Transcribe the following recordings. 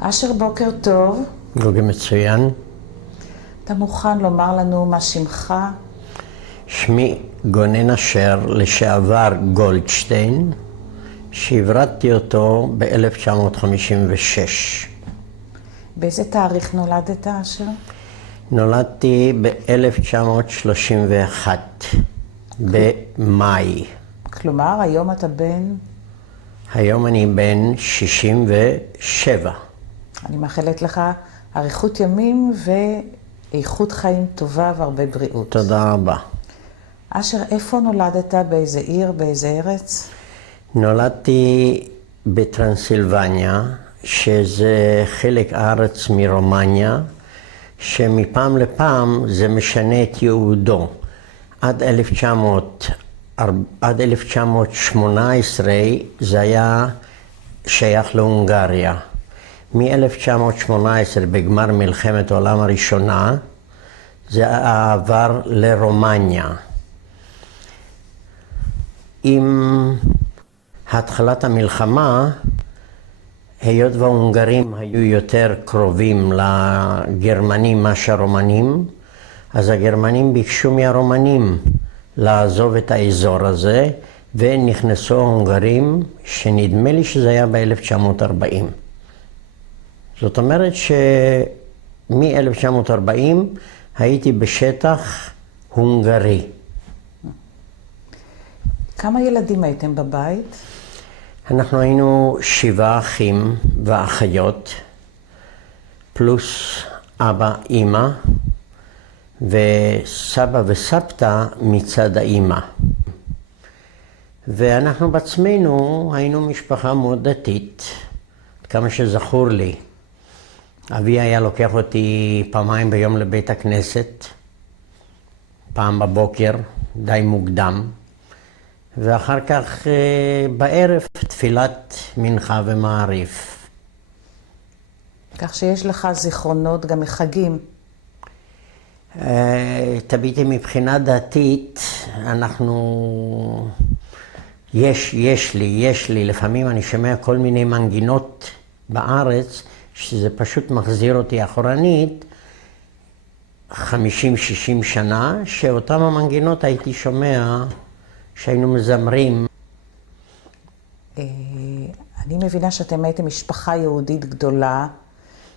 אשר, בוקר טוב. בוקר מצוין. אתה מוכן לומר לנו מה שמך? שמי גונן אשר, לשעבר גולדשטיין, שהברדתי אותו ב-1956. באיזה תאריך נולדת, אשר? נולדתי ב-1931, במאי. כלומר, היום אתה בן... היום אני בן 67. אני מאחלת לך אריכות ימים ואיכות חיים טובה והרבה בריאות. תודה רבה. אשר, איפה נולדת? באיזה עיר? באיזה ארץ? נולדתי בטרנסילבניה, שזה חלק הארץ מרומניה, שמפעם לפעם זה משנה את ייעודו. עד 1918 זה היה שייך להונגריה. מ-1918 בגמר מלחמת העולם הראשונה זה עבר לרומניה. עם התחלת המלחמה, היות וההונגרים היו יותר קרובים לגרמנים מאשר הרומנים, אז הגרמנים ביקשו מהרומנים לעזוב את האזור הזה, ונכנסו ההונגרים, שנדמה לי שזה היה ב-1940. זאת אומרת שמ-1940 הייתי בשטח הונגרי. כמה ילדים הייתם בבית? אנחנו היינו 7 אחים ואחיות, פלוס אבא, אמא, וסבא וסבתא מצד האמא. ואנחנו בעצמנו היינו משפחה מאוד דתית, כמה שזכור לי. אבי היה לוקח אותי פעמיים ביום לבית הכנסת, פעם בבוקר, די מוקדם, ואחר כך בערב תפילת מנחה ומעריב. כך שיש לך זיכרונות גם מחגים. תביטי, מבחינה דתית, אנחנו... יש לי, לפעמים אני שומע כל מיני מנגינות בארץ, שזה פשוט מחזיר אותי אחורנית, 50-60 שנה, שאותם המנגינות הייתי שומע שהיינו מזמרים. אני מבינה שאתם הייתם משפחה יהודית גדולה.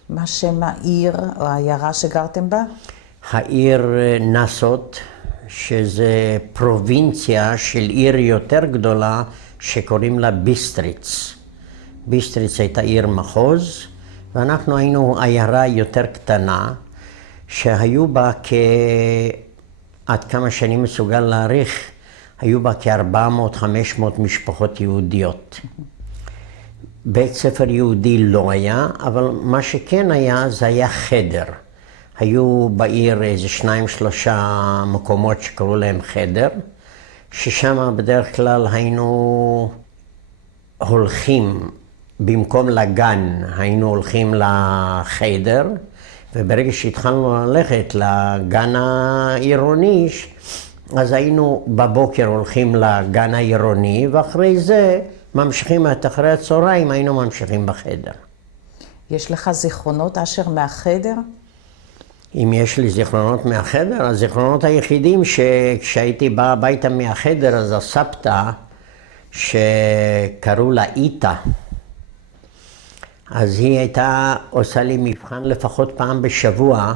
מה שם העיר או העיירה שגרתם בה? העיר נסות, שזה פרובינציה של עיר יותר גדולה שקוראים לה ביסטריץ. ביסטריץ הייתה עיר מחוז, ואנחנו היינו עיירה יותר קטנה, שהיו בה עד כמה שאני מסוגל להעריך, היו בה כ-400-500 משפחות יהודיות. בית ספר יהודי לא היה, אבל מה שכן היה, זה היה חדר. היו בעיר איזה 2-3 מקומות שקראו להם חדר, ששם בדרך כלל היינו הולכים, במקום לגן, היינו הולכים לחדר, וברגע שהתחלנו ללכת לגן העירוני, אז היינו בבוקר הולכים לגן העירוני, ואחרי זה ממשיכים עד אחרי הצהריים, היינו ממשיכים בחדר. יש לך זיכרונות, אשר, מהחדר? אם יש לי זיכרונות מהחדר, הזיכרונות היחידים שכשהייתי בא הביתה מהחדר, אז הסבתא, שקראו לה איתה, אז היא הייתה עושה לי מבחן לפחות פעם בשבוע,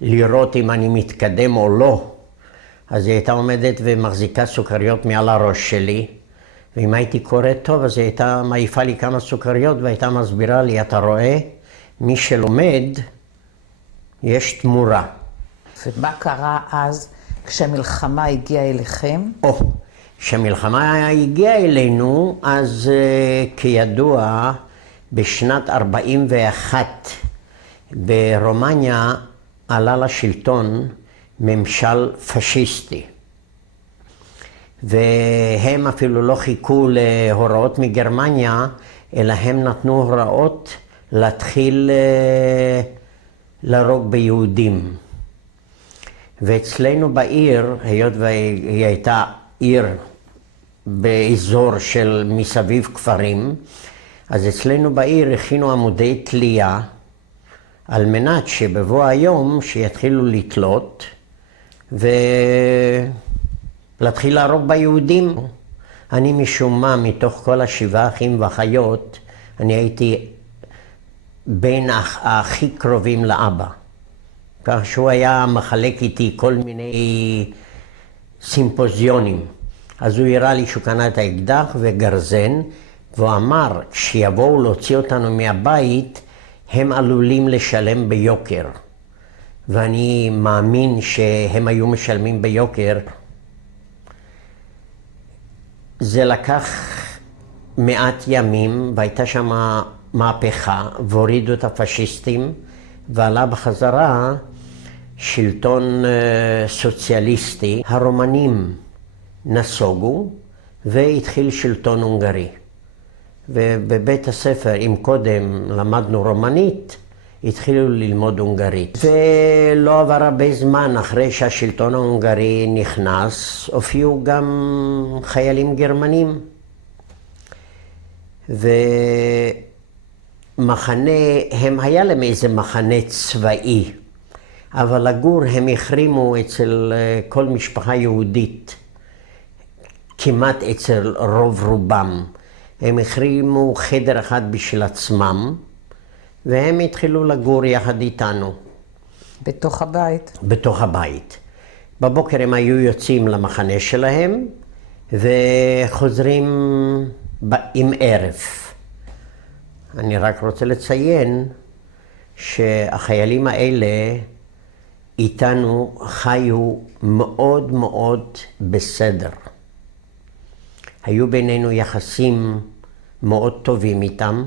לראות אם אני מתקדם או לא. אז היא הייתה עומדת ומחזיקה סוכריות מעל הראש שלי, ואם הייתי קורא טוב, אז היא הייתה מעיפה לי כמה סוכריות, והייתה מסבירה לי, אתה רואה, מי שלומד, יש תמורה. ומה קרה אז כשהמלחמה הגיעה אליכם? כשהמלחמה הגיעה אלינו, אז כידוע, בשנת 41 ברומניה עלה לשלטון ממשל פשיסטי. והם אפילו לא חיכו להוראות מגרמניה, אלא הם נתנו הוראות להתחיל להרוג ביהודים. ואצלנו בעיר, היות והיא הייתה עיר באזור של מסביב כפרים, אז אצלנו בעיר הכינו עמודי תלייה, על מנת שבבוא היום שיתחילו לתלות, ולהתחיל להרוג ביהודים. אני משום מה, מתוך כל 7 אחים ואחיות, אני הייתי בין הכי קרובים לאבא. כך שהוא היה מחלק איתי כל מיני סימפוזיונים. אז הוא הראה לי שהוא קנה את האקדח וגרזן, והוא אמר, כשיבואו להוציא אותנו מהבית, הם עלולים לשלם ביוקר. ואני מאמין שהם היו משלמים ביוקר. זה לקח מעט ימים, והייתה שם מהפכה, והורידו את הפשיסטים, ועלה בחזרה שלטון סוציאליסטי. הרומנים נסוגו, והתחיל שלטון הונגרי. ובבית הספר, אם קודם למדנו רומנית, התחילו ללמוד הונגרית. ולא עבר הרבה זמן אחרי שהשלטון ההונגרי נכנס, הופיעו גם חיילים גרמנים. היה להם איזה מחנה צבאי, אבל לגור הם החרימו אצל כל משפחה יהודית, כמעט אצל רוב רובם. הם החרימו חדר אחד בשביל עצמם, והם התחילו לגור יחד איתנו. בתוך הבית? בתוך הבית. בבוקר הם היו יוצאים למחנה שלהם, וחוזרים עם ערב. אני רק רוצה לציין שהחיילים האלה איתנו חיו מאוד מאוד בסדר. היו בינינו יחסים מאוד טובים איתם.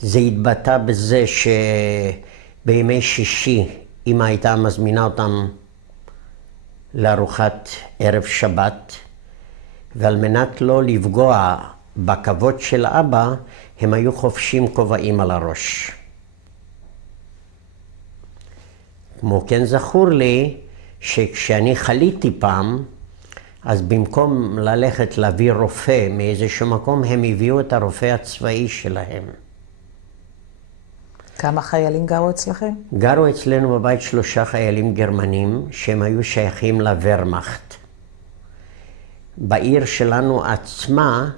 זה התבטא בזה שבימי שישי אמא הייתה מזמינה אותם לארוחת ערב שבת, ועל מנת לא לפגוע בכבוד של אבא, הם היו חופשים כובעים על הראש. כמו כן זכור לי שכשאני חליתי פעם, אז במקום ללכת להביא רופא מאיזשהו מקום, הם הביאו את הרופא הצבאי שלהם. כמה חיילים גרו אצלכם? גרו אצלנו בבית 3 חיילים גרמנים שהם היו שייכים לוורמאכט. בעיר שלנו עצמה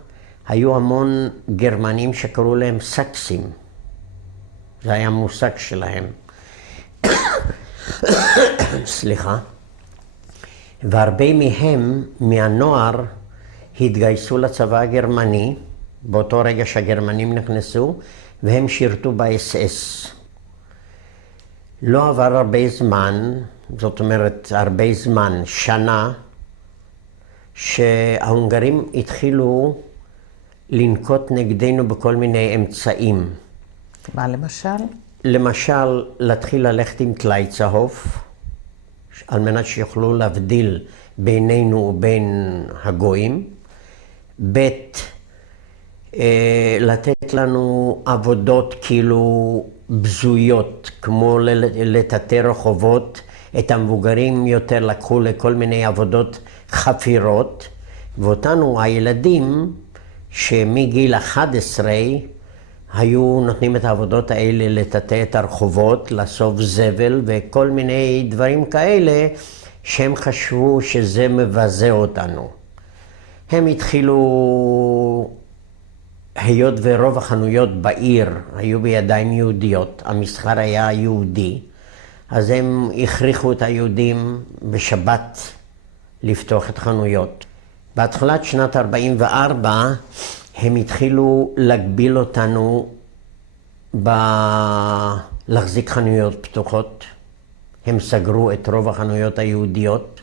היו המון גרמנים שקראו להם סקסים. זה היה מושג שלהם. סליחה. והרבה מהם, מהנוער, התגייסו לצבא הגרמני, באותו רגע שהגרמנים נכנסו, והם שירתו ב-SS. לא עבר הרבה זמן, זאת אומרת הרבה זמן, שנה, שההונגרים התחילו לנקוט נגדנו בכל מיני אמצעים. מה למשל? למשל, להתחיל ללכת עם טלאי צהוב, על מנת שיוכלו להבדיל בינינו ובין הגויים. ב' לתת לנו עבודות כאילו בזויות, כמו לטאטא רחובות. את המבוגרים יותר לקחו לכל מיני עבודות חפירות, ואותנו הילדים שמגיל 11 היו נותנים את העבודות האלה לטאטא את הרחובות, לאסוף זבל וכל מיני דברים כאלה שהם חשבו שזה מבזה אותנו. הם התחילו, היות ורוב החנויות בעיר היו בידיים יהודיות, המסחר היה יהודי, אז הם הכריחו את היהודים בשבת לפתוח את חנויות. בהתחלת שנת 44 הם התחילו להגביל אותנו להחזיק חנויות פתוחות. הם סגרו את רוב החנויות היהודיות.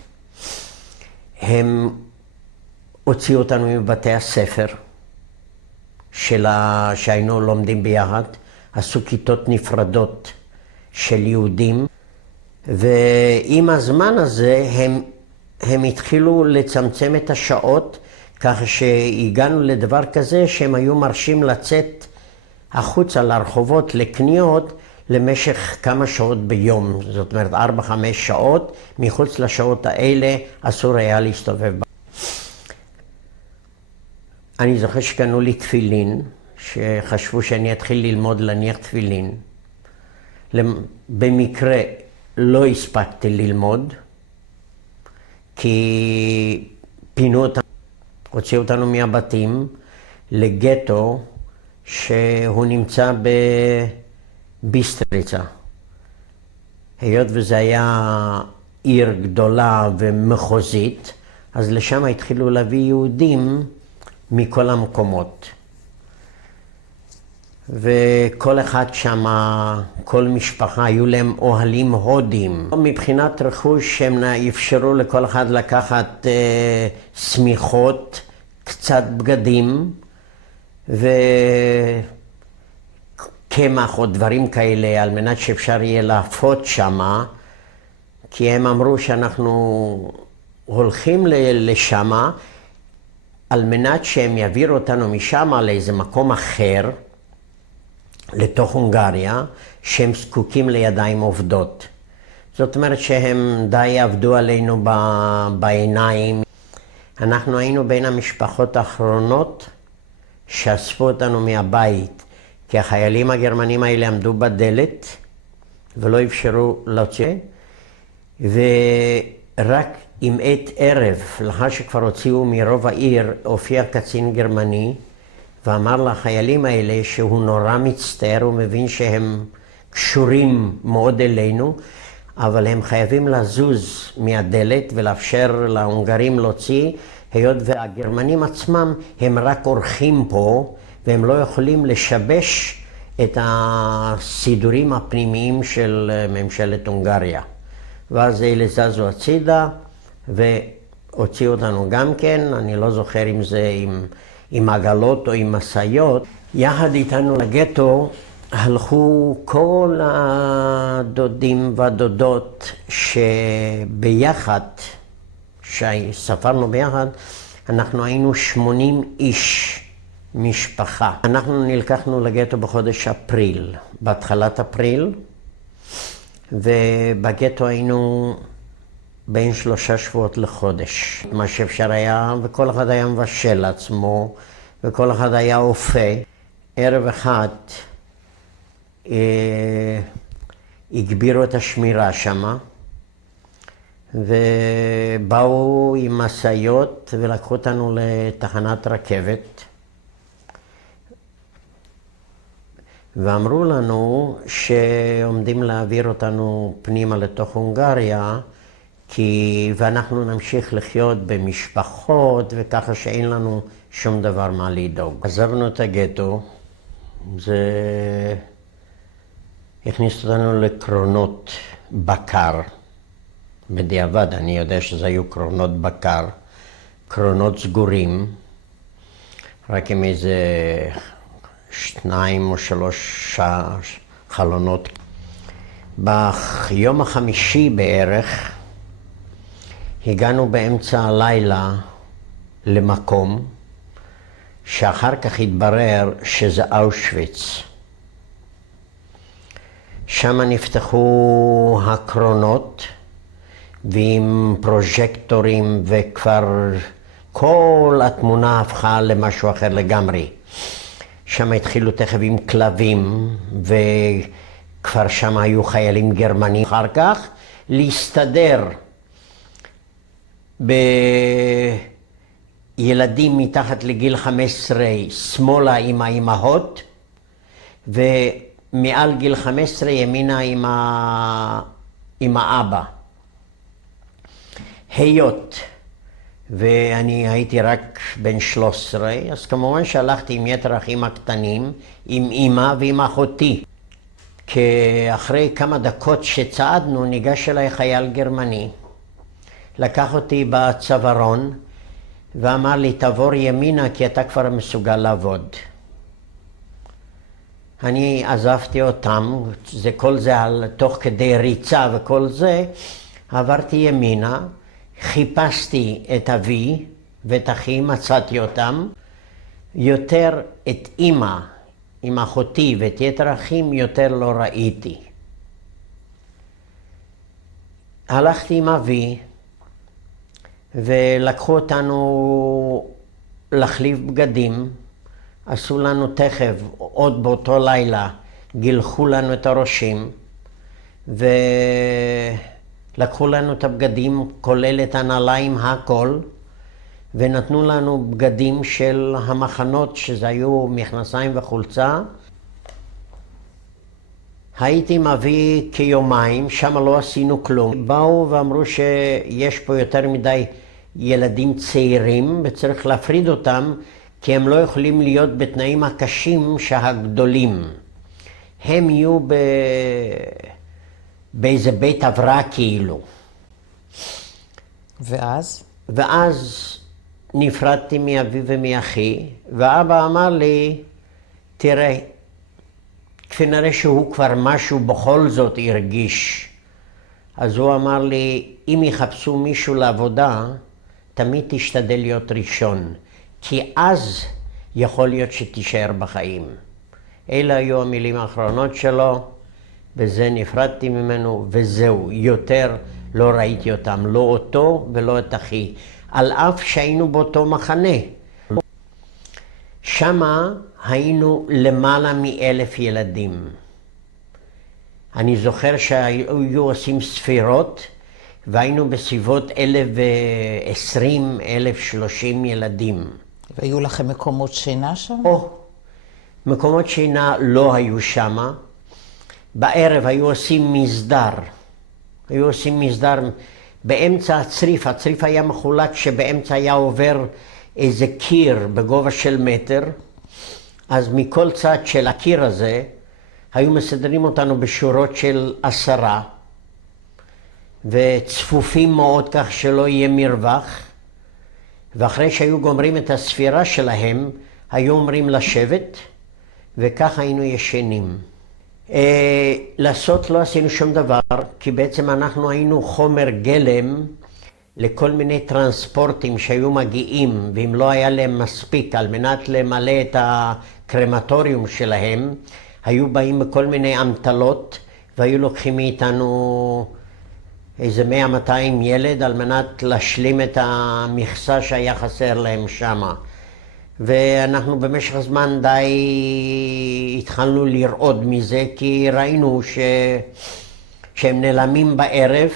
הם הוציאו אותנו מבתי הספר שהיינו לומדים ביחד. עשו כיתות נפרדות של יהודים. ועם הזמן הזה הם התחילו לצמצם את השעות, כך שהגענו לדבר כזה שהם היו מרשים לצאת החוצה לרחובות לקניות למשך כמה שעות ביום. זאת אומרת 4-5 שעות, מחוץ לשעות האלה אסור היה להסתובב. אני זוכר שקנו לי תפילין שחשבו שאני אתחיל ללמוד להניח תפילין. במקרה לא הספקתי ללמוד, כי פינו אותנו, הוציאו אותנו מהבתים לגטו שהוא נמצא בביסטריצה. היות וזה היה עיר גדולה ומחוזית, אז לשם התחילו להביא יהודים מכל המקומות. וכל אחד שם, כל משפחה, היו להם אוהלים הודים. מבחינת רכוש הם אפשרו לכל אחד לקחת סמיכות, קצת בגדים וקמח או דברים כאלה על מנת שאפשר יהיה להפות שם, כי הם אמרו שאנחנו הולכים לשם על מנת שהם יעבירו אותנו משם לאיזה מקום אחר, לתוך הונגריה, שהם זקוקים לידיים עובדות. זאת אומרת שהם די עבדו עלינו בעיניים. אנחנו היינו בין המשפחות האחרונות שאספו אותנו מהבית, כי החיילים הגרמנים האלה עמדו בדלת ולא אפשרו להוציא. ורק עם עת ערב, לאחר שכבר הוציאו מרוב העיר, הופיע קצין גרמני, ואמר לחיילים האלה שהוא נורא מצטער, הוא מבין שהם קשורים מאוד אלינו, אבל הם חייבים לזוז מהדלת ולאפשר להונגרים להוציא, היות והגרמנים עצמם הם רק אורחים פה, והם לא יכולים לשבש את הסידורים הפנימיים של ממשלת הונגריה. ואז אלה זזו הצידה והוציאו אותנו גם כן, אני לא זוכר אם זה עם עגלות או עם מסעיות. יחד איתנו לגטו הלכו כל הדודים והדודות שביחד, שספרנו ביחד, אנחנו היינו 80 איש משפחה. אנחנו נלקחנו לגטו בחודש אפריל, בהתחלת אפריל, ובגטו היינו בין 3 שבועות לחודש. מה שאפשר היה, וכל אחד היה מבשל עצמו, וכל אחד היה אופה. ערב אחד הגבירו את השמירה שמה, ובאו עם מסעיות ולקחו אותנו לתחנת רכבת. ואמרו לנו שעומדים להעביר אותנו פנימה לתוך הונגריה, ואנחנו נמשיך לחיות במשפחות, וככה שאין לנו שום דבר מה לדאוג. עזבנו את הגטו, זה הכניס אותנו לקרונות בקר. בדיעבד אני יודע שזה היו קרונות בקר, קרונות סגורים, רק עם איזה 2 או 3 חלונות. ביום החמישי בערך הגענו באמצע הלילה למקום שאחר כך התברר שזה אושוויץ. שם נפתחו הקרונות ועם פרוז'קטורים, וכבר כל התמונה הפכה למשהו אחר לגמרי. שם התחילו תכף עם כלבים, וכבר שם היו חיילים גרמנים. אחר כך להסתדר בילדים מתחת לגיל 15 שמאלה עם האימהות, ומעל גיל 15 ימינה עם האבא. היות ואני הייתי רק בן 13, אז כמובן שהלכתי עם יתר האחים הקטנים, עם אמא ועם אחותי. כי אחרי כמה דקות שצעדנו ניגש אליי חייל גרמני, לקח אותי בצווארון ואמר לי, תעבור ימינה כי אתה כבר מסוגל לעבוד. אני עזבתי אותם, כל זה תוך כדי ריצה וכל זה, עברתי ימינה, חיפשתי את אבי ואת אחי, מצאתי אותם. יותר את אמא עם אחותי ואת יתר האחים יותר לא ראיתי. הלכתי עם אבי ולקחו אותנו להחליף בגדים, עשו לנו תכף, עוד באותו לילה, גילחו לנו את הראשים, ולקחו לנו את הבגדים, כולל את הנעליים, הכל, ונתנו לנו בגדים של המחנות, שזה היו מכנסיים וחולצה. הייתי מביא כיומיים, שם לא עשינו כלום. באו ואמרו שיש פה יותר מדי ילדים צעירים, וצריך להפריד אותם, כי הם לא יכולים להיות בתנאים הקשים שהגדולים. הם יהיו באיזה בית עברה כאילו. ואז? ואז נפרדתי מאבי ומאחי, ואבא אמר לי, תראה, כנראה שהוא כבר משהו בכל זאת הרגיש. אז הוא אמר לי, אם יחפשו מישהו לעבודה, תמיד תשתדל להיות ראשון, כי אז יכול להיות שתישאר בחיים. אלה היו המילים האחרונות שלו, וזה נפרדתי ממנו, וזהו, יותר לא ראיתי אותם, לא אותו ולא את אחי, על אף שהיינו באותו מחנה. שמה היינו למעלה מ1,000 ילדים. אני זוכר שהיו עושים ספירות, והיינו בסביבות 1,020, 1,030 ילדים. והיו לכם מקומות שינה שם? מקומות שינה לא היו שמה. בערב היו עושים מסדר. היו עושים מסדר באמצע הצריף. הצריף היה מחולק שבאמצע היה עובר איזה קיר בגובה של מטר. אז מכל צד של הקיר הזה היו מסדרים אותנו בשורות של 10. וצפופים מאוד כך שלא יהיה מרווח. ואחרי שהיו גומרים את הספירה שלהם, היו אומרים לשבת, וכך היינו ישנים. לעשות לא עשינו שום דבר, כי בעצם אנחנו היינו חומר גלם לכל מיני טרנספורטים שהיו מגיעים, ואם לא היה להם מספיק על מנת למלא את הקרמטוריום שלהם, היו באים בכל מיני אמתלות, והיו לוקחים מאיתנו איזה 100-200 ילד על מנת להשלים את המכסה שהיה חסר להם שמה. ואנחנו במשך הזמן די התחלנו לרעוד מזה, כי ראינו שהם נעלמים בערב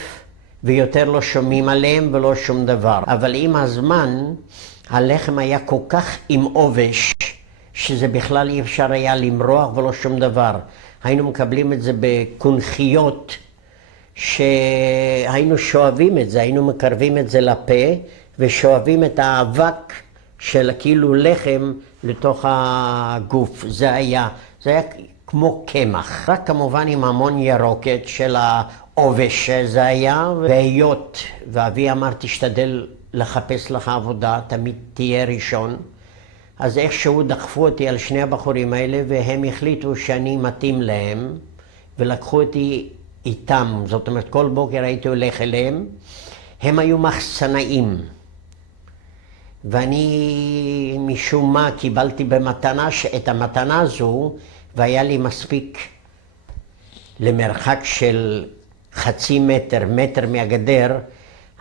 ויותר לא שומעים עליהם ולא שום דבר. אבל עם הזמן הלחם היה כל כך עם עובש, שזה בכלל אי אפשר היה למרוח ולא שום דבר. היינו מקבלים את זה בקונכיות, שהיינו שואבים את זה, היינו מקרבים את זה לפה, ושואבים את האבק של כאילו לחם לתוך הגוף. זה היה כמו קמח. רק כמובן עם המון ירוקת של העובש שזה היה, והיות, ואבי אמר תשתדל לחפש לך עבודה, תמיד תהיה ראשון. אז איכשהו דחפו אותי על שני הבחורים האלה, והם החליטו שאני מתאים להם, ולקחו אותי איתם. זאת אומרת, כל בוקר הייתי הולך אליהם. הם היו מחסנאים. ואני משום מה קיבלתי במתנה את המתנה הזו, והיה לי מספיק למרחק של 0.5 מטר מהגדר,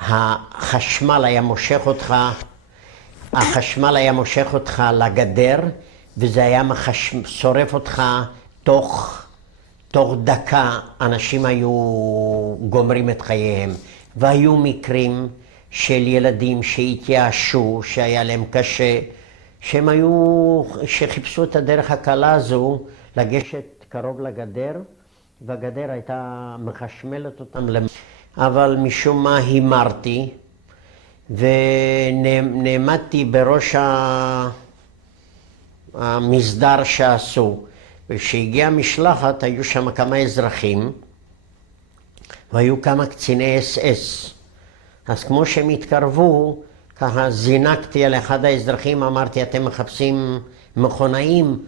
החשמל היה מושך אותך לגדר, וזה היה שורף אותך תוך דקה. אנשים היו גומרים את חייהם, והיו מקרים של ילדים שהתייאשו, שהיה להם קשה, שחיפשו את הדרך הקלה הזו לגשת קרוב לגדר, והגדר הייתה מחשמלת אותם. אבל משום מה הימרתי, ונעמדתי בראש המסדר שעשו. וכשהגיעה משלחת, היו שם כמה אזרחים, והיו כמה קציני אס-אס. אז כמו שהם התקרבו, ככה זינקתי על אחד האזרחים, אמרתי, אתם מחפשים מכונאים?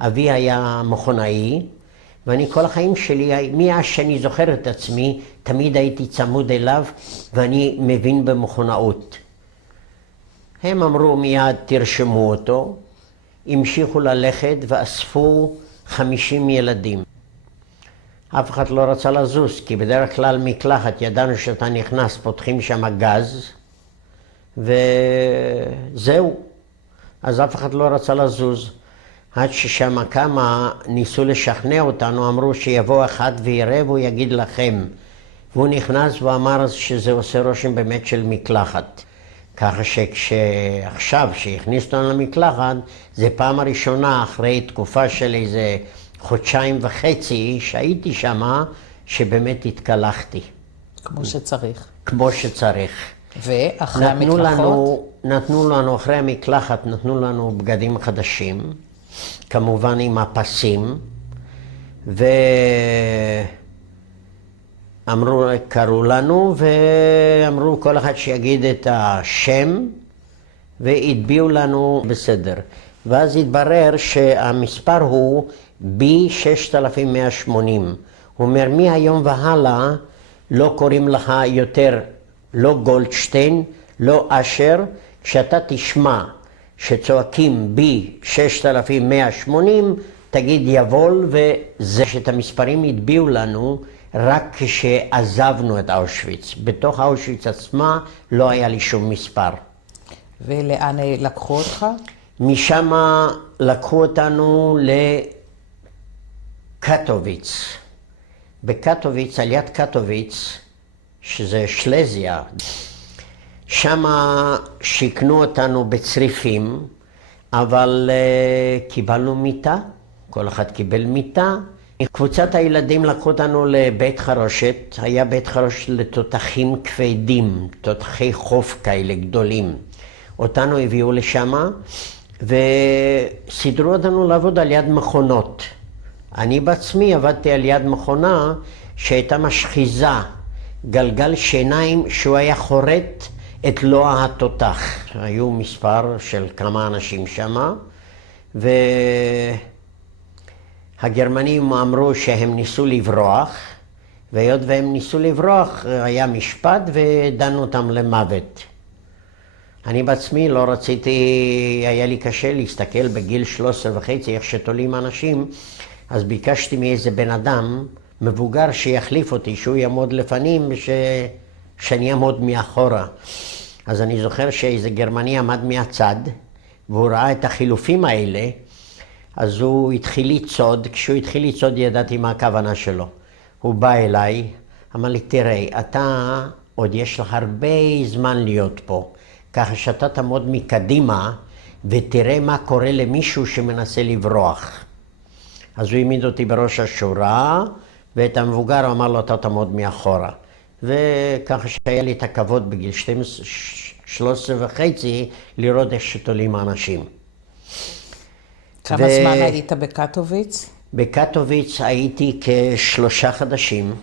אבי היה מכונאי, ואני כל החיים שלי, מאז שאני זוכר את עצמי, תמיד הייתי צמוד אליו, ואני מבין במכונאות. הם אמרו מיד, תרשמו אותו, המשיכו ללכת ואספו 50 ילדים. אף אחד לא רצה לזוז, כי בדרך כלל מקלחת ידענו שאתה נכנס, פותחים שם גז, וזהו. אז אף אחד לא רצה לזוז. עד ששם כמה ניסו לשכנע אותנו, אמרו שיבוא אחד ויראה והוא יגיד לכם. והוא נכנס ואמר שזה עושה רושם באמת של מקלחת. ככה שעכשיו, שהכניסו אותנו למקלחת, זה פעם הראשונה אחרי תקופה של איזה חודשיים וחצי שהייתי שמה, שבאמת התקלחתי. כמו שצריך. כמו שצריך. ואחרי המקלחות? נתנו לנו, אחרי המקלחת, נתנו לנו בגדים חדשים, כמובן עם הפסים, קראו לנו ואמרו כל אחד שיגיד את השם, והטביעו לנו בסדר. ואז התברר שהמספר הוא B6180. הוא אומר, מהיום והלאה לא קוראים לך יותר לא גולדשטיין, לא אשר. כשאתה תשמע שצועקים B6180, תגיד יבול, וזה שאת המספרים הטביעו לנו רק כשעזבנו את אושוויץ. בתוך אושוויץ עצמה לא היה לי שום מספר. ולאן לקחו אותך? משם לקחו אותנו לקטוביץ. בקטוביץ, על יד קטוביץ, שזה שלזיה, שם שיכנו אותנו בצריפים, אבל קיבלנו מיטה, כל אחד קיבל מיטה. קבוצת הילדים לקחו אותנו לבית חרושת, היה בית חרושת לתותחים כבדים, תותחי חוף כאלה גדולים. אותנו הביאו לשם וסידרו אותנו לעבוד על יד מכונות. אני בעצמי עבדתי על יד מכונה שהייתה משחיזה, גלגל שיניים שהוא היה חורט את לוע התותח. היו מספר של כמה אנשים שם, והגרמנים אמרו שהם ניסו לברוח, והיות והם ניסו לברוח היה משפט ודנו אותם למוות. אני בעצמי לא רציתי, היה לי קשה להסתכל בגיל 13.5 איך שתולים אנשים, אז ביקשתי מאיזה בן אדם מבוגר שיחליף אותי, שהוא יעמוד לפנים ושאני אעמוד מאחורה. אז אני זוכר שאיזה גרמני עמד מהצד, והוא ראה את החילופים האלה, אז הוא התחיל לצעוד. כשהוא התחיל לצעוד ידעתי מה הכוונה שלו. הוא בא אליי, אמר לי, תראה, אתה עוד יש לך הרבה זמן להיות פה, ככה שאתה תעמוד מקדימה ותראה מה קורה למישהו שמנסה לברוח. אז הוא העמיד אותי בראש השורה, ואת המבוגר הוא אמר לו, אתה תעמוד מאחורה. וככה שהיה לי את הכבוד בגיל 13.5 לראות איך שתולים אנשים. כמה זמן היית בקטוביץ? בקטוביץ הייתי כ3 חודשים,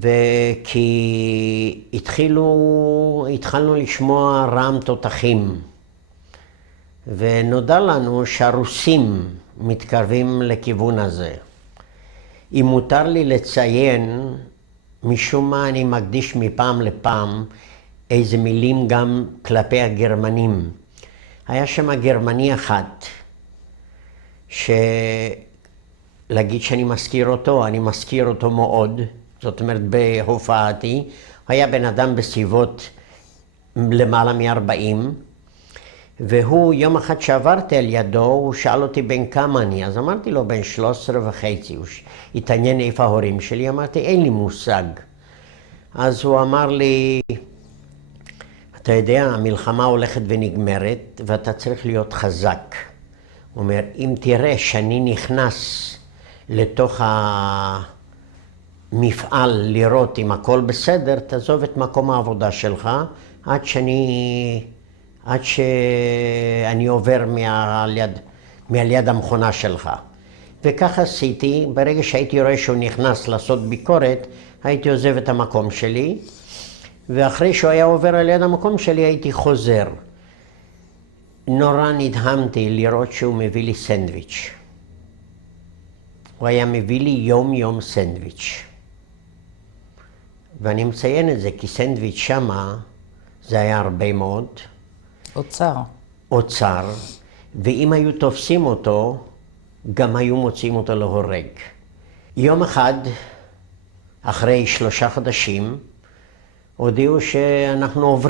וכי התחלנו לשמוע רעם תותחים, ונודע לנו שהרוסים מתקרבים לכיוון הזה. אם מותר לי לציין, משום מה אני מקדיש מפעם לפעם איזה מילים גם כלפי הגרמנים. היה שם גרמני אחד, להגיד שאני מזכיר אותו, אני מזכיר אותו מאוד, זאת אומרת בהופעתי. היה בן אדם בסביבות למעלה מ-40, והוא יום אחד שעברתי על ידו, הוא שאל אותי בן כמה אני, אז אמרתי לו בן 13.5, הוא התעניין איפה ההורים שלי, אמרתי אין לי מושג. אז הוא אמר לי, אתה יודע, המלחמה הולכת ונגמרת ואתה צריך להיות חזק. הוא אומר, אם תראה שאני נכנס לתוך המפעל לראות אם הכל בסדר, תעזוב את מקום העבודה שלך עד שאני עובר מעל יד המכונה שלך. וכך עשיתי. ברגע שהייתי רואה שהוא נכנס לעשות ביקורת, הייתי עוזב את המקום שלי, ואחרי שהוא היה עובר על יד המקום שלי הייתי חוזר. נורא נדהמתי לראות שהוא מביא לי סנדוויץ'. הוא היה מביא לי יום סנדוויץ'. ואני מציין את זה כי סנדוויץ' שמה זה היה הרבה מאוד. אוצר, ואם היו תופסים אותו, גם היו מוצאים אותו להורג. יום אחד, אחרי 3 חודשים, הודיעו שאנחנו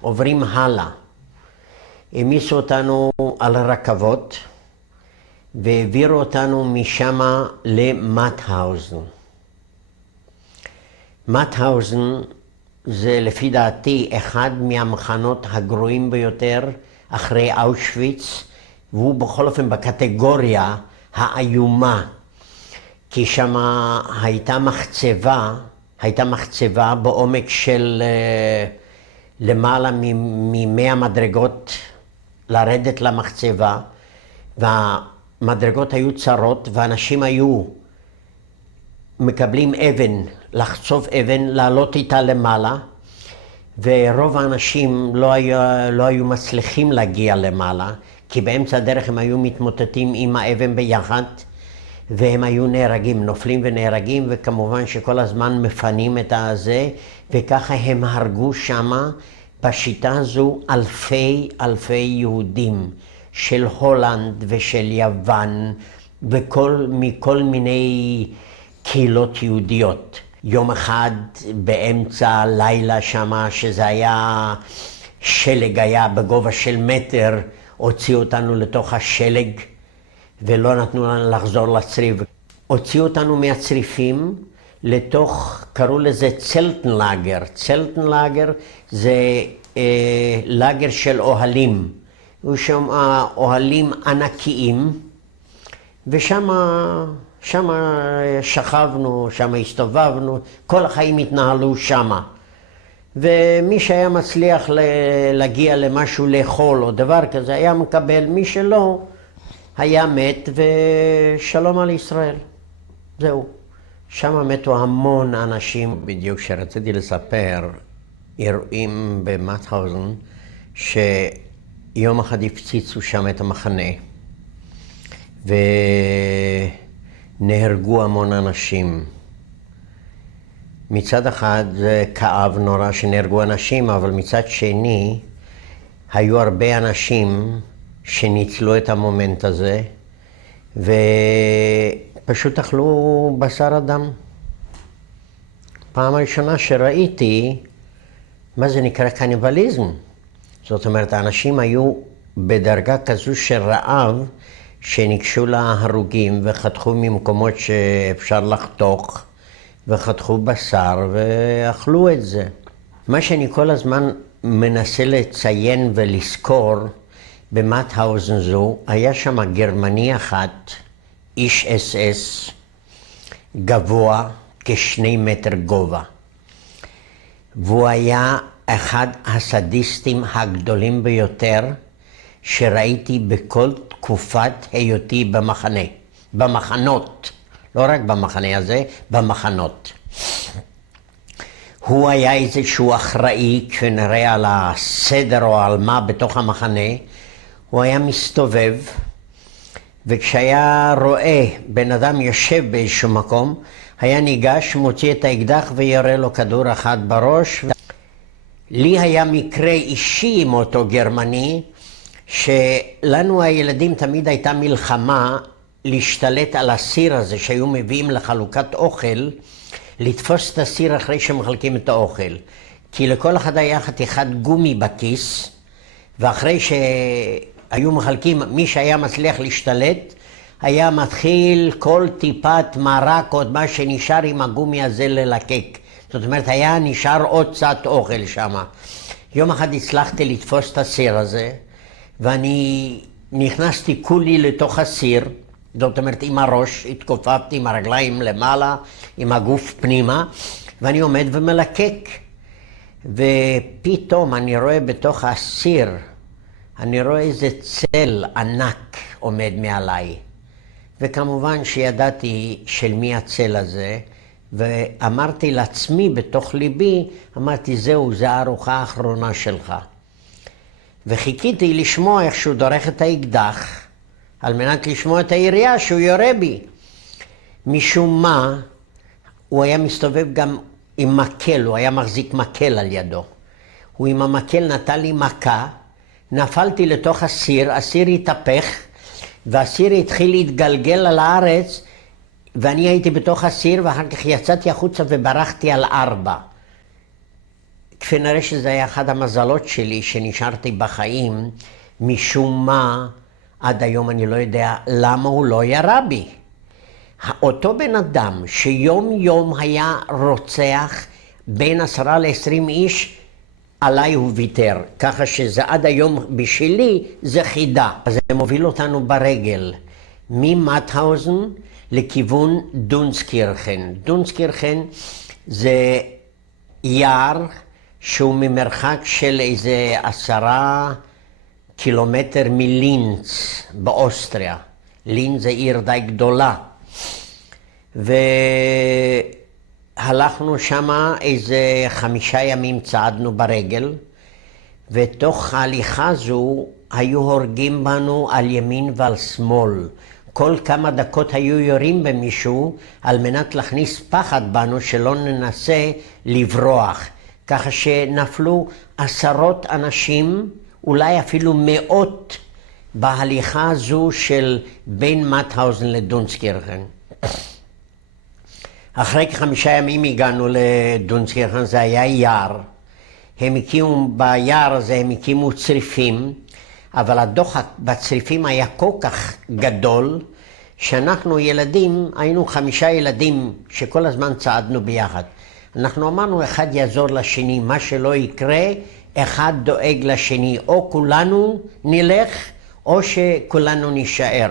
עוברים הלאה. העמיסו אותנו על רכבות והעבירו אותנו משם למאטהאוזן. מאטהאוזן זה לפי דעתי אחד מהמחנות הגרועים ביותר אחרי אושוויץ, והוא בכל אופן בקטגוריה האיומה, כי שם הייתה מחצבה בעומק של למעלה מ-100 מדרגות לרדת למחצבה, והמדרגות היו צרות, ואנשים היו מקבלים אבן, לחצוב אבן, לעלות איתה למעלה, ורוב האנשים לא היו מצליחים להגיע למעלה, כי באמצע הדרך הם היו מתמוטטים עם האבן ביחד, והם היו נהרגים, נופלים ונהרגים, וכמובן שכל הזמן מפנים את הזה, וככה הם הרגו שמה בשיטה הזו אלפי יהודים של הולנד ושל יוון, מכל מיני קהילות יהודיות. יום אחד באמצע הלילה שמה, שזה היה שלג, היה בגובה של מטר, הוציאו אותנו לתוך השלג ולא נתנו לנו לחזור לצריף. הוציאו אותנו מהצריפים לתוך, קראו לזה צלטנלאגר. צלטנלאגר זה לאגר של אוהלים. היו שם אוהלים ענקיים, ושם שכבנו, שם הסתובבנו, כל החיים התנהלו שמה. ומי שהיה מצליח להגיע למשהו לאכול או דבר כזה היה מקבל, מי שלא היה מת, ושלום על ישראל. זהו. שם מתו המון אנשים. בדיוק שרציתי לספר אירועים במאטהאוזן, שיום אחד הפציצו שם את המחנה, ונהרגו המון אנשים. מצד אחד זה כאב נורא שנהרגו אנשים, אבל מצד שני היו הרבה אנשים שניצלו את המומנט הזה, ופשוט אכלו בשר אדם. פעם הראשונה שראיתי מה זה נקרא קניבליזם. זאת אומרת, האנשים היו בדרגה כזו של רעב, שניגשו להרוגים וחתכו ממקומות שאפשר לחתוך, וחתכו בשר ואכלו את זה. מה שאני כל הזמן מנסה לציין ולזכור במאטהאוזן זו, היה שם גרמני אחת, איש אס-אס, גבוה, כ2 מטר גובה. והוא היה אחד הסדיסטים הגדולים ביותר שראיתי בכל תקופת היותי במחנות, לא רק במחנה הזה, במחנות. הוא היה איזשהו אחראי, כנראה על הסדר או על מה בתוך המחנה. הוא היה מסתובב, וכשהיה רואה בן אדם יושב באיזשהו מקום, היה ניגש, מוציא את האקדח ויורה לו כדור אחד בראש. לי היה מקרה אישי עם אותו גרמני, שלנו הילדים תמיד הייתה מלחמה להשתלט על הסיר הזה שהיו מביאים לחלוקת אוכל, לתפוס את הסיר אחרי שמחלקים את האוכל. כי לכל אחד היה חתיכת גומי בכיס, ואחרי שהיו מחלקים, מי שהיה מצליח להשתלט, היה מתחיל כל טיפת מרק או מה שנשאר עם הגומי הזה ללקק. זאת אומרת, היה נשאר עוד קצת אוכל שם. יום אחד הצלחתי לתפוס את הסיר הזה, ואני נכנסתי כולי לתוך הסיר, זאת אומרת עם הראש, התכופפתי עם הרגליים למעלה, עם הגוף פנימה, ואני עומד ומלקק. ופתאום אני רואה בתוך הסיר, אני רואה איזה צל ענק עומד מעליי. וכמובן שידעתי של מי הצל הזה, ואמרתי לעצמי בתוך ליבי, אמרתי זהו, זה הארוחה האחרונה שלך. וחיכיתי לשמוע איך שהוא דורך את האקדח, על מנת לשמוע את הירייה שהוא יורה בי. משום מה, הוא היה מסתובב גם עם מקל, הוא היה מחזיק מקל על ידו. הוא עם המקל נתן לי מכה, נפלתי לתוך הסיר, הסיר התהפך, והסיר התחיל להתגלגל על הארץ, ואני הייתי בתוך הסיר, ואחר כך יצאתי החוצה וברחתי על 4. כנראה שזה היה אחד המזלות שלי שנשארתי בחיים, משום מה, עד היום אני לא יודע למה הוא לא ירה בי. אותו בן אדם שיום יום היה רוצח בין 10 ל-20 איש, עליי הוא ויתר. ככה שזה עד היום בשבילי זה חידה. אז זה מוביל אותנו ברגל ממטהאוזן לכיוון דונסקירכן. דונסקירכן זה יער שהוא ממרחק של איזה 10 קילומטר מלינץ באוסטריה. לינץ זה עיר די גדולה. והלכנו שמה איזה 5 ימים, צעדנו ברגל, ותוך ההליכה הזו היו הורגים בנו על ימין ועל שמאל. כל כמה דקות היו יורים במישהו על מנת להכניס פחד בנו שלא ננסה לברוח. ככה שנפלו 10 אנשים, אולי אפילו 100 בהליכה הזו של בין מטהאוזן לדונסקירכן. אחרי כ5 ימים הגענו לדונסקירכן, זה היה יער. הם הקימו, ביער הזה הם הקימו צריפים, אבל הדוחק בצריפים היה כל כך גדול, שאנחנו ילדים, היינו 5 ילדים שכל הזמן צעדנו ביחד. אנחנו אמרנו אחד יעזור לשני, מה שלא יקרה, אחד דואג לשני, או כולנו נלך, או שכולנו נשאר.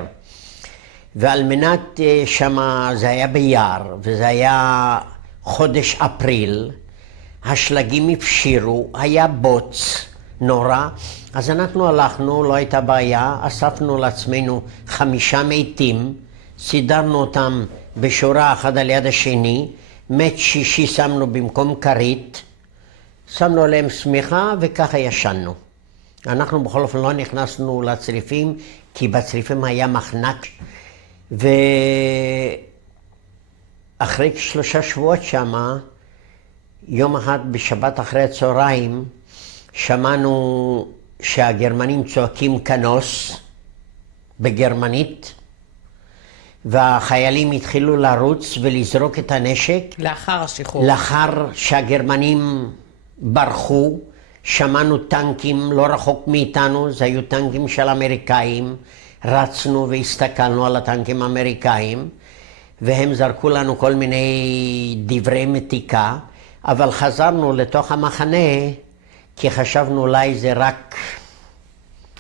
ועל מנת שמה, זה היה ביער, וזה היה חודש אפריל, השלגים הפשירו, היה בוץ נורא, אז אנחנו הלכנו, לא הייתה בעיה, אספנו לעצמנו 5 מתים, סידרנו אותם בשורה אחד על יד השני, מת שישי שמנו במקום כרית, שמנו עליהם שמיכה וככה ישנו. אנחנו בכל אופן לא נכנסנו לצריפים, כי בצריפים היה מחנק. ואחרי 3 שבועות שמה, יום אחד בשבת אחרי הצהריים, שמענו שהגרמנים צועקים כנוס בגרמנית, והחיילים התחילו לרוץ ולזרוק את הנשק. לאחר השחרור. לאחר שהגרמנים ברחו, שמענו טנקים לא רחוק מאיתנו, זה היו טנקים של אמריקאים, רצנו והסתכלנו על הטנקים האמריקאים, והם זרקו לנו כל מיני דברי מתיקה, אבל חזרנו לתוך המחנה, כי חשבנו אולי זה רק,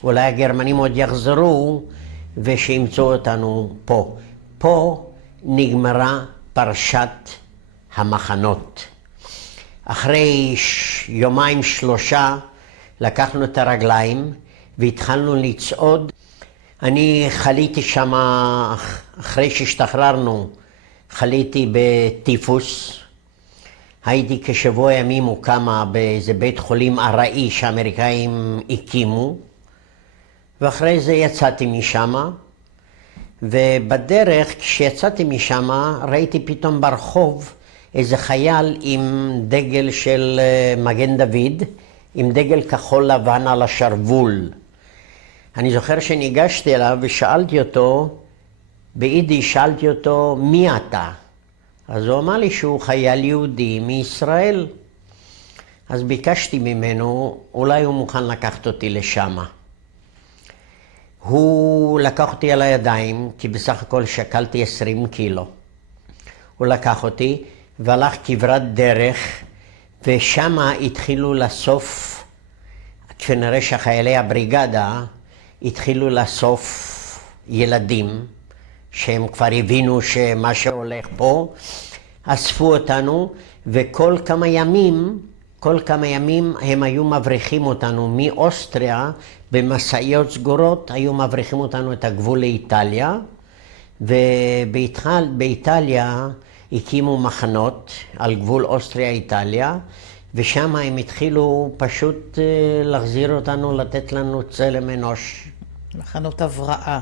אולי הגרמנים עוד יחזרו, ושימצאו אותנו פה. פה נגמרה פרשת המחנות. אחרי 2-3 ימים לקחנו את הרגליים והתחלנו לצעוד. אני חליתי שם, אחרי שהשתחררנו, חליתי בטיפוס. הייתי כשבוע ימים או כמה באיזה בית חולים ארעי שהאמריקאים הקימו, ואחרי זה יצאתי משם, ובדרך כשיצאתי משם ראיתי פתאום ברחוב איזה חייל עם דגל של מגן דוד, עם דגל כחול לבן על השרוול. אני זוכר שניגשתי אליו ושאלתי אותו, ביידיש שאלתי אותו, מי אתה? אז הוא אמר לי שהוא חייל יהודי מישראל. אז ביקשתי ממנו, אולי הוא מוכן לקחת אותי לשם. הוא לקח אותי על הידיים, כי בסך הכל שקלתי 20 קילו. הוא לקח אותי והלך כברת דרך, ושם התחילו לאסוף, כנראה שחיילי הבריגדה התחילו לאסוף ילדים, שהם כבר הבינו שמה שהולך פה, אספו אותנו, וכל כמה ימים הם היו מבריחים אותנו מאוסטריה, במסעיות סגורות היו מבריחים אותנו את הגבול לאיטליה, ובאיטליה הקימו מחנות על גבול אוסטריה-איטליה, ושם הם התחילו פשוט להחזיר אותנו, לתת לנו צלם אנוש. מחנות הבראה.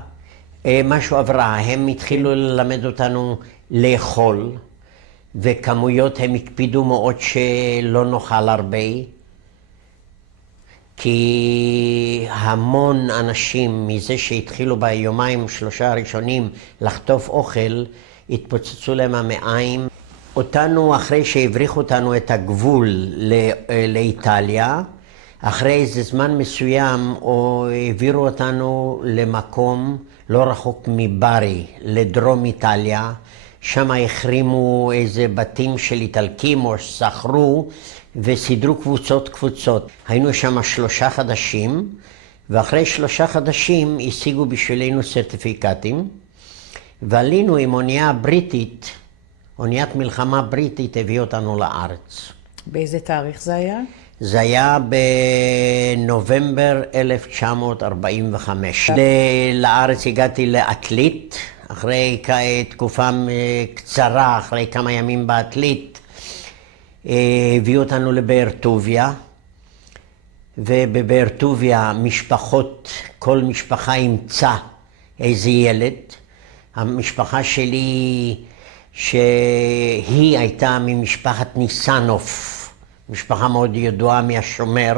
משהו הבראה, הם התחילו ללמד אותנו לאכול, וכמויות הם הקפידו מאוד שלא נאכל הרבה, כי המון אנשים מזה שהתחילו ביומיים 3 הראשונים לחטוף אוכל, התפוצצו להם המעיים. אותנו, אחרי שהבריחו אותנו את הגבול לאיטליה, אחרי איזה זמן מסוים העבירו אותנו למקום לא רחוק מברי, לדרום איטליה. שם החרימו איזה בתים של איטלקים או שכרו וסידרו קבוצות. היינו שם 3 חודשים, ואחרי 3 חודשים השיגו בשבילנו סרטיפיקטים, ועלינו עם אונייה בריטית, אוניית מלחמה בריטית הביא אותנו לארץ. באיזה תאריך זה היה? זה היה בנובמבר 1945. לארץ הגעתי לעתלית, אחרי תקופה קצרה, אחרי כמה ימים בעתלית, הביאו אותנו לבאר טוביה, ובבאר טוביה משפחות, כל משפחה אימצה איזה ילד. המשפחה שלי, שהיא הייתה ממשפחת ניסנוף, משפחה מאוד ידועה מהשומר,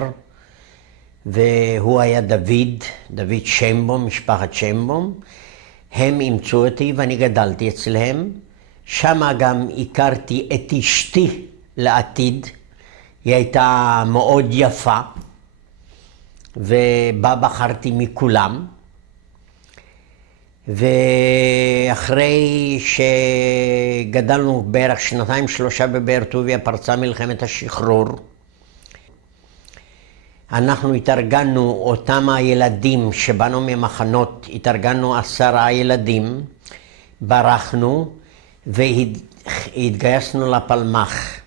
והוא היה דוד שמבום, משפחת שמבום. הם אימצו אותי ואני גדלתי אצלהם. שם גם הכרתי את אשתי לעתיד. היא הייתה מאוד יפה, ובה בחרתי מכולם. ואחרי שגדלנו בערך 2-3 בבאר טוביה, פרצה מלחמת השחרור. אנחנו התארגנו, אותם הילדים שבאנו ממחנות, התארגנו 10 ילדים, ברחנו והתגייסנו לפלמ"ח.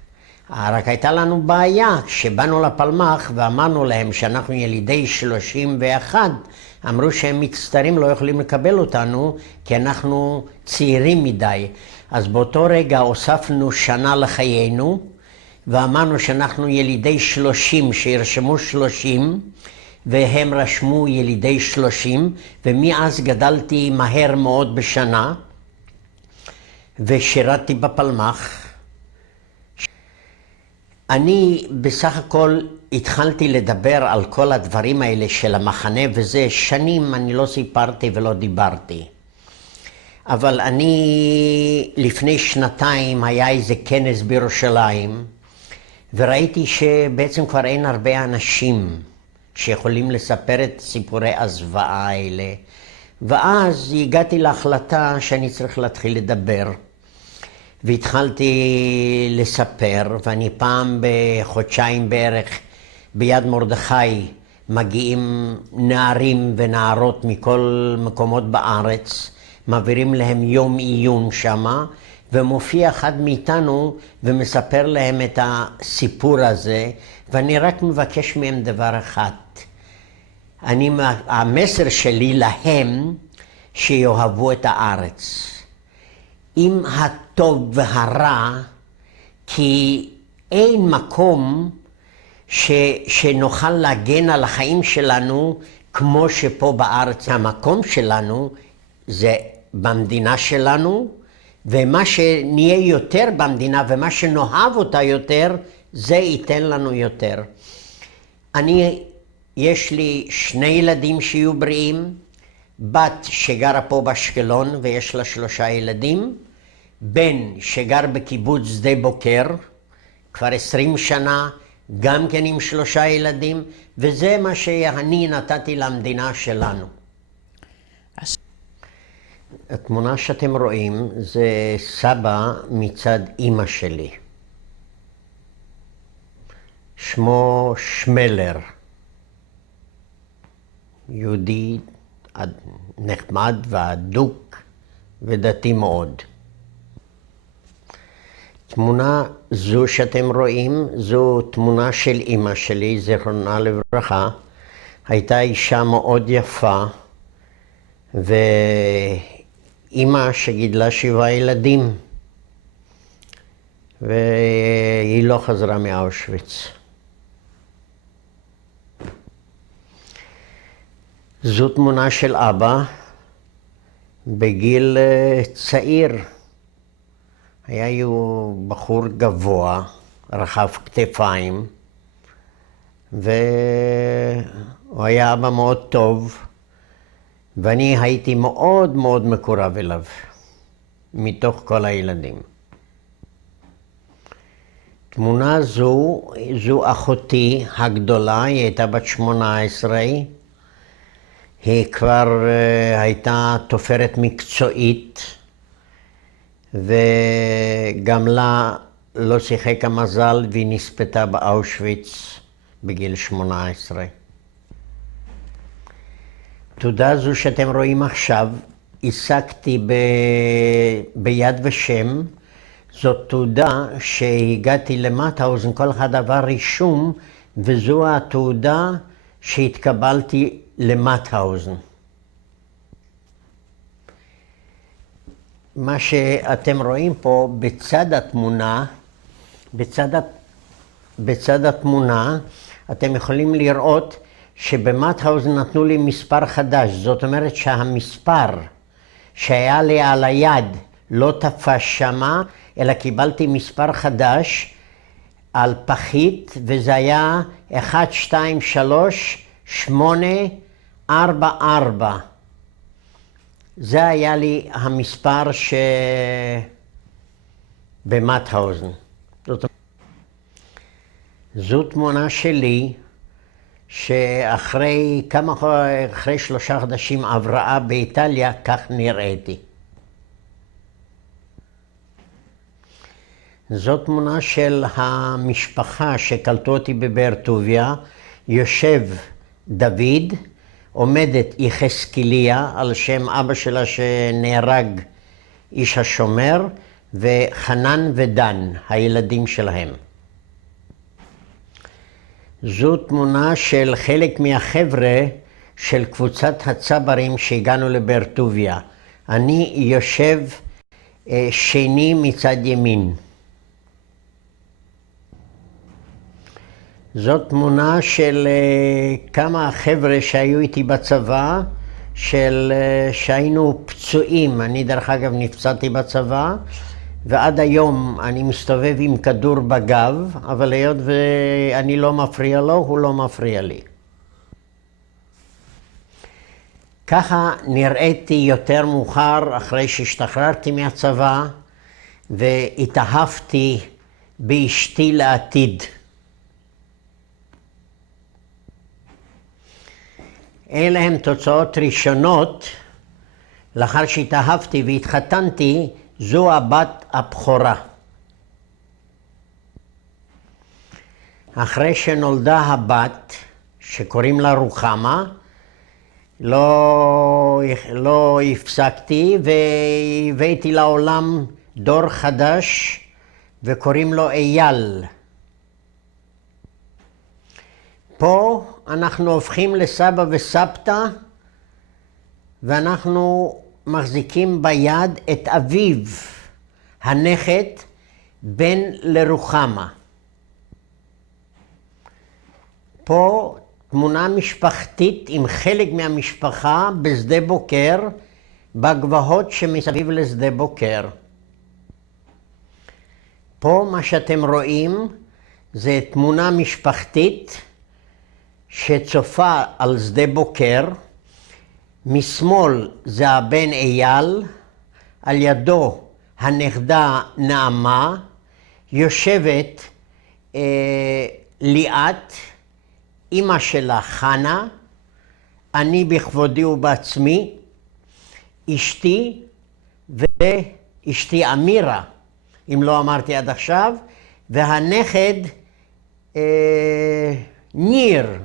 רק הייתה לנו בעיה, כשבאנו לפלמ"ח ואמרנו להם שאנחנו ילידי 31, אמרו שהם מצטערים, לא יכולים לקבל אותנו, כי אנחנו צעירים מדי. אז באותו רגע הוספנו שנה לחיינו, ואמרנו שאנחנו ילידי 30, שירשמו 30, והם רשמו ילידי 30, ומאז גדלתי מהר מאוד בשנה, ושירתתי בפלמ"ח. אני בסך הכל התחלתי לדבר על כל הדברים האלה של המחנה, וזה שנים אני לא סיפרתי ולא דיברתי. אבל אני לפני 2 היה איזה כנס בירושלים, וראיתי שבעצם כבר אין הרבה אנשים שיכולים לספר את סיפורי הזוועה האלה. ואז הגעתי להחלטה שאני צריך להתחיל לדבר. והתחלתי לספר, ואני פעם בחודשיים בערך ביד מרדכי מגיעים נערים ונערות מכל מקומות בארץ, מעבירים להם יום עיון שמה, ומופיע אחד מאיתנו ומספר להם את הסיפור הזה, ואני רק מבקש מהם דבר אחד. המסר שלי להם שיאהבו את הארץ. עם הטוב והרע, כי אין מקום שנוכל להגן על החיים שלנו כמו שפה בארץ. המקום שלנו זה במדינה שלנו, ומה שנהיה יותר במדינה ומה שנאהב אותה יותר, זה ייתן לנו יותר. יש לי 2 ילדים שיהיו בריאים, בת שגרה פה באשקלון ויש לה 3 ילדים, בן שגר בקיבוץ שדה בוקר, כבר 20 שנה, גם כן עם 3 ילדים, וזה מה שאני נתתי למדינה שלנו. התמונה שאתם רואים זה סבא מצד אמא שלי. שמו שמלר. יהודי נחמד והדוק ודתי מאוד. תמונה זו שאתם רואים, זו תמונה של אמא שלי, זיכרונה לברכה. הייתה אישה מאוד יפה, ואמא שגידלה 7 ילדים, והיא לא חזרה מאושוויץ. זו תמונה של אבא בגיל צעיר. היה בחור גבוה, רחב כתפיים, והוא היה אבא מאוד טוב, ואני הייתי מאוד מאוד מקורב אליו, מתוך כל הילדים. תמונה זו אחותי הגדולה, היא הייתה בת 18. היא כבר הייתה תופרת מקצועית, וגם לה לא שיחק המזל והיא נספתה באושוויץ בגיל 18. תעודה זו שאתם רואים עכשיו, השגתי ביד ושם. זאת תעודה שהגעתי למאוטהאוזן, כל אחד עבר רישום, וזו התעודה שהתקבלתי למאוטהאוזן. מה שאתם רואים פה בצד התמונה, בצד התמונה, אתם יכולים לראות שבמאוטהאוזן נתנו לי מספר חדש. זאת אומרת שהמספר שהיה לי על היד לא תפס שמה, אלא קיבלתי מספר חדש על פחית, וזה היה 1, 2, 3, 8, 4, 4. זה היה לי המספר במאוטהאוזן. זו תמונה שלי שאחרי 3 חודשים הבראה באיטליה, כך נראיתי. זאת תמונה של המשפחה שקלטו אותי בבאר טוביה. יושב דוד, עומדת יחזקאליה על שם אבא שלה שנהרג, איש השומר, וחנן ודן, הילדים שלהם. זו תמונה של חלק מהחבר'ה של קבוצת הצברים שהגענו לבאר טוביה. אני יושב שני מצד ימין. זאת תמונה של כמה חבר'ה שהיו איתי בצבא, שהיינו פצועים. אני דרך אגב נפצעתי בצבא, ועד היום אני מסתובב עם כדור בגב, אבל היות ואני לא מפריע לו, הוא לא מפריע לי. ככה נראיתי יותר מאוחר, אחרי שהשתחררתי מהצבא, והתאהבתי באשתי לעתיד. אלה הם תוצאות ראשונות, לאחר שהתאהבתי והתחתנתי. זו הבת הבכורה. אחרי שנולדה הבת, שקוראים לה רוחמה, לא הפסקתי, והבאתי לעולם דור חדש, וקוראים לו אייל. פה אנחנו הופכים לסבא וסבתא, ואנחנו מחזיקים ביד את אביו, הנכד, בן לרוחמה. פה תמונה משפחתית עם חלק מהמשפחה בשדה בוקר, בגבעות שמסביב לשדה בוקר. פה מה שאתם רואים זה תמונה משפחתית שצופה על שדה בוקר. משמאל זה הבן אייל, על ידו הנכדה נעמה, יושבת ליאת, אמא שלה חנה, אני בכבודי ובעצמי, אשתי ואשתי אמירה, אם לא אמרתי עד עכשיו, והנכד ניר.